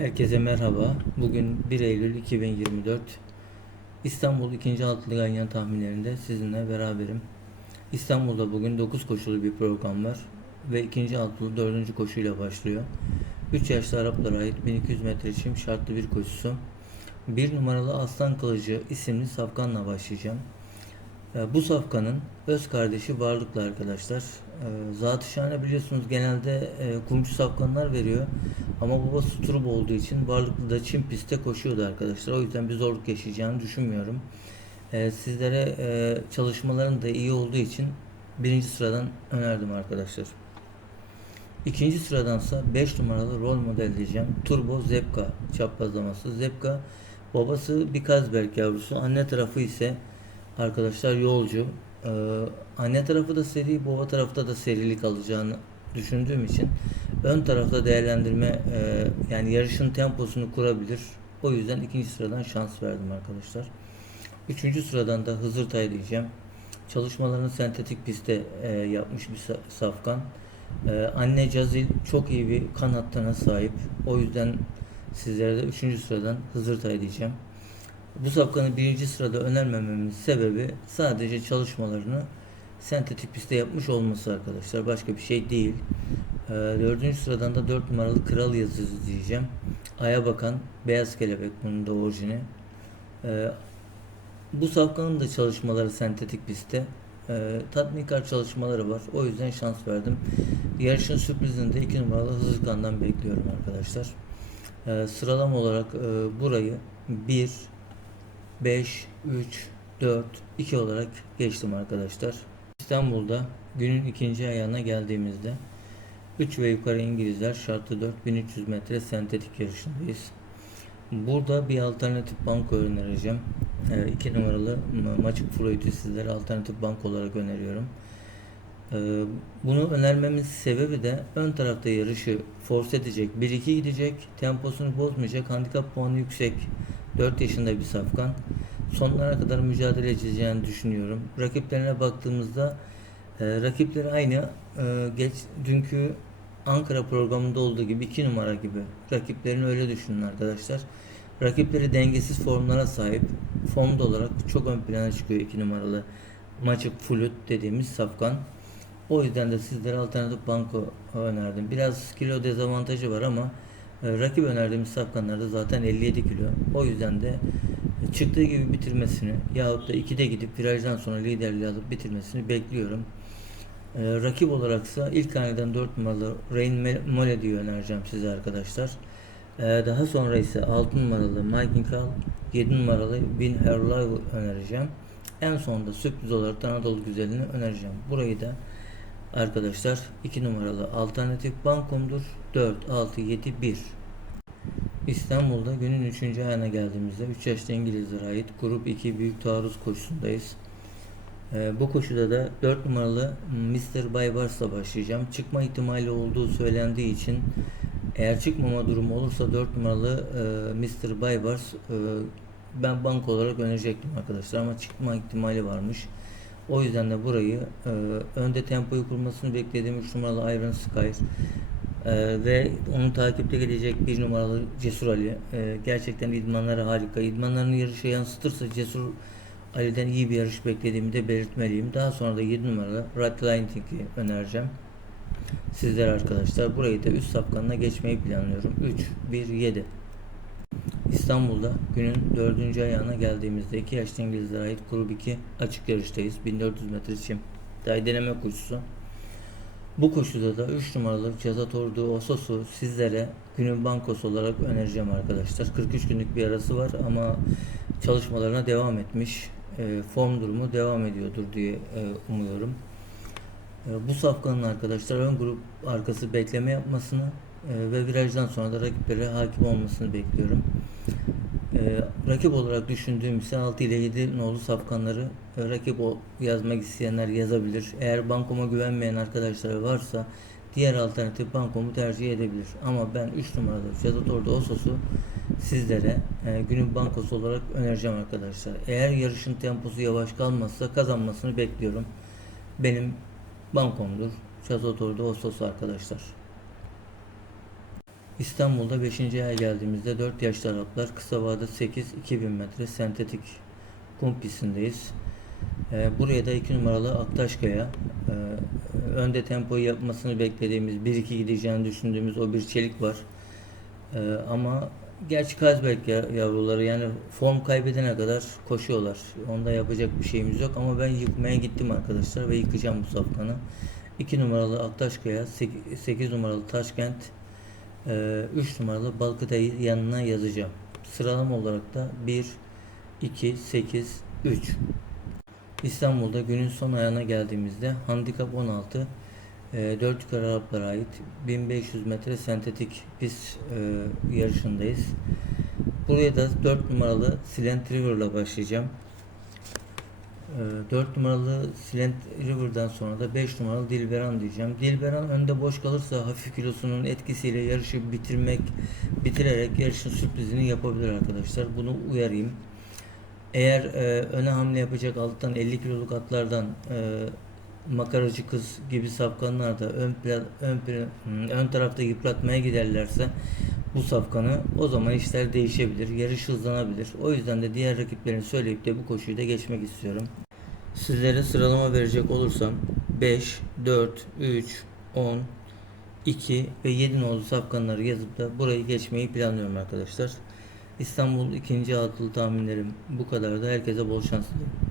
Herkese merhaba. Bugün 1 Eylül 2024. İstanbul 2. altılı ganyan tahminlerinde sizinle beraberim. İstanbul'da bugün 9 koşulu bir program var ve 2. altılı 4. koşuyla başlıyor. 3 yaşlı Araplara ait 1200 metre çim şartlı bir koşusu. 1 numaralı Aslan Kılıcı isimli safkanla başlayacağım. E, Bu safkanın öz kardeşi Varlıklı arkadaşlar. E, Zat-ı Şahane biliyorsunuz genelde e, kumcu safkanlar veriyor. Ama babası turbo olduğu için Varlıklı da çim pistte koşuyordu arkadaşlar. O yüzden bir zorluk yaşayacağını düşünmüyorum. E, Sizlere e, çalışmaların da iyi olduğu için birinci sıradan önerdim arkadaşlar. İkinci sıradansa 5 numaralı rol model diyeceğim. Turbo Zepka çaprazlaması. Zepka babası bir Kazberg yavrusu. Anne tarafı ise arkadaşlar yolcu. Ee, anne tarafı da seri, baba tarafta da serilik alacağını düşündüğüm için ön tarafta değerlendirme e, yani yarışın temposunu kurabilir. O yüzden ikinci sıradan şans verdim arkadaşlar. Üçüncü sıradan da Hızır Tay diyeceğim. Çalışmalarını sentetik pistte e, yapmış bir sa- safkan. E, anne Cazil çok iyi bir kan hattına sahip. O yüzden sizlere de üçüncü sıradan Hızır Tay diyeceğim. Bu safkanı birinci sırada önermememin sebebi sadece çalışmalarını sentetik pistte yapmış olması arkadaşlar. Başka bir şey değil. Ee, dördüncü sıradan da dört numaralı Kral Yazıcı diyeceğim. Aya bakan beyaz kelebek bunun da orijini. Ee, bu safkanın da çalışmaları sentetik pistte. Ee, tatminkar çalışmaları var. O yüzden şans verdim. Yarışın sürprizinde iki numaralı Hızırkan'dan bekliyorum arkadaşlar. Ee, sıralama olarak e, burayı 1, 5, 3, 4, 2 olarak geçtim arkadaşlar. İstanbul'da günün ikinci ayağına geldiğimizde 3 ve yukarı İngilizler şartlı 4300 metre sentetik yarışındayız. Burada bir alternatif banko önereceğim. 2 numaralı Ma- Maçık Freud'u sizlere alternatif banko olarak öneriyorum. Ee, Bunu önermemin sebebi de ön tarafta yarışı force edecek. 1-2 gidecek. Temposunu bozmayacak. Handikap puanı yüksek. 4 yaşında bir safkan. Sonlara kadar mücadele edeceğini düşünüyorum. Rakiplerine baktığımızda e, rakipleri aynı e, geç dünkü Ankara programında olduğu gibi 2 numara gibi. Rakiplerini öyle düşünün arkadaşlar. Rakipleri dengesiz formlara sahip. Formda olarak çok ön plana çıkıyor 2 numaralı Maçık Flut dediğimiz safkan. O yüzden de sizlere alternatif banko önerdim. Biraz kilo dezavantajı var ama rakip önerdiğimiz safkanlarda zaten 57 kilo. O yüzden de çıktığı gibi bitirmesini yahut da 2'de gidip virajdan sonra liderliği alıp bitirmesini bekliyorum. E, rakip olaraksa ilk haneden 4 numaralı Rain Moledy'yi önereceğim size arkadaşlar. E, daha sonra ise 6 numaralı Mike Kal, 7 numaralı Win Her Life önereceğim. En sonunda sürpriz olarak Anadolu Güzeli'ni önereceğim. Burayı da arkadaşlar 2 numaralı alternatif bankomdur. 4, 6, 7, 1. İstanbul'da günün 3. ayına geldiğimizde 3 yaşlı İngilizlere ait grup 2 büyük taarruz koşusundayız. Ee, bu koşuda da 4 numaralı Mr. Baybars'la başlayacağım. Çıkma ihtimali olduğu söylendiği için eğer çıkmama durumu olursa 4 numaralı e, Mr. Baybars e, ben bank olarak önerecektim arkadaşlar ama çıkma ihtimali varmış. O yüzden de burayı e, önde tempoyu kurmasını beklediğim 3 numaralı Iron Sky e, ve onun takipte gelecek bir numaralı Cesur Ali. E, gerçekten idmanları harika. İdmanlarını yarışa yansıtırsa Cesur Ali'den iyi bir yarış beklediğimi de belirtmeliyim. Daha sonra da 7 numaralı Rat Lighting'i önereceğim. Sizler arkadaşlar burayı da üst safkanına geçmeyi planlıyorum. 3, 1, 7. İstanbul'da günün dördüncü ayağına geldiğimizde 2 yaşlı İngilizlere ait grup 2 açık yarıştayız. 1400 metre çim. Day deneme koşusu. Bu koşuda da 3 numaralı Cazat Ordu Osos'u sizlere günün bankosu olarak önereceğim arkadaşlar. 43 günlük bir arası var ama çalışmalarına devam etmiş. E, form durumu devam ediyordur diye e, umuyorum. E, bu safkanın arkadaşlar ön grup arkası bekleme yapmasını e, ve virajdan sonra da rakiplere hakim olmasını bekliyorum. E, rakip olarak düşündüğüm ise 6 ile 7 nolu safkanları e, rakip yazmak isteyenler yazabilir. Eğer bankoma güvenmeyen arkadaşlar varsa diğer alternatif bankomu tercih edebilir. Ama ben 3 numaralı Cazat Ordu Osos'u sizlere e, günün bankosu olarak önereceğim arkadaşlar. Eğer yarışın temposu yavaş kalmazsa kazanmasını bekliyorum. Benim bankomdur. Cazat Ordu Osos arkadaşlar. İstanbul'da 5. aya geldiğimizde 4 yaşlı Araplar kısa vade 8 2000 metre sentetik kum pistindeyiz. Ee, buraya da 2 numaralı Aktaşkaya ee, önde tempoyu yapmasını beklediğimiz 1-2 gideceğini düşündüğümüz o bir çelik var. Ee, ama gerçi Kazberk ya- yavruları yani form kaybedene kadar koşuyorlar. Onda yapacak bir şeyimiz yok ama ben yıkmaya gittim arkadaşlar ve yıkacağım bu safkanı. 2 numaralı Aktaşkaya, 8 numaralı Taşkent, 3 numaralı Balkıtay'ı yanına yazacağım. Sıralama olarak da 1, 2, 8, 3. İstanbul'da günün son ayağına geldiğimizde handikap 16 e, 4 yukarı Araplara ait 1500 metre sentetik pist e, yarışındayız. Buraya da 4 numaralı Silent River'la başlayacağım. E, 4 numaralı Silent River'dan sonra da 5 numaralı Dilberan diyeceğim. Dilberan önde boş kalırsa hafif kilosunun etkisiyle yarışı bitirmek bitirerek yarışın sürprizini yapabilir arkadaşlar. Bunu uyarayım. Eğer e, öne hamle yapacak alttan 50 kiloluk atlardan e, makaracı kız gibi safkanlar da ön, pla- ön, hmm, ön tarafta yıpratmaya giderlerse bu safkanı o zaman işler değişebilir. Yarış hızlanabilir. O yüzden de diğer rakiplerini söyleyip de bu koşuyu da geçmek istiyorum. Sizlere sıralama verecek olursam 5, 4, 3, 10, 2 ve 7 nolu safkanları yazıp da burayı geçmeyi planlıyorum arkadaşlar. İstanbul ikinci altılı tahminlerim bu kadar da herkese bol şans dilerim.